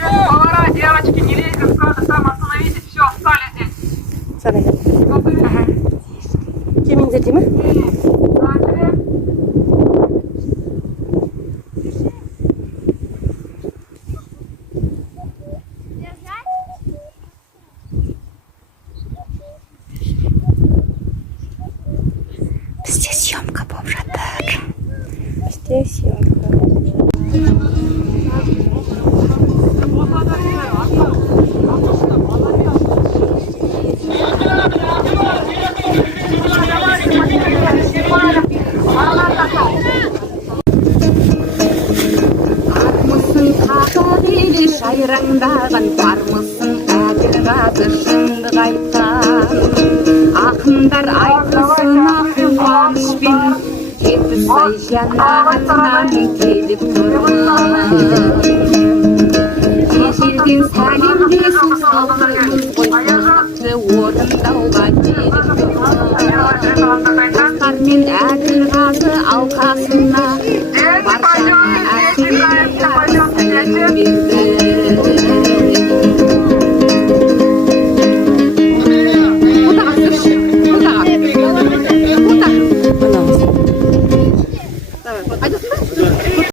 Повара, девочки, не лезем, скажут, там остановитесь, все, встали здесь. Sana Kimin dedi mi? Bizde съемка болып жатыр. Bizde съемка. Жайраңдаған бармысың әділғазы шындық айтқан ақындар айтысына қуанышпен жетісай жанатынан келіп тұрмын ежелден сәлемдесу салтымыз ғой орындауға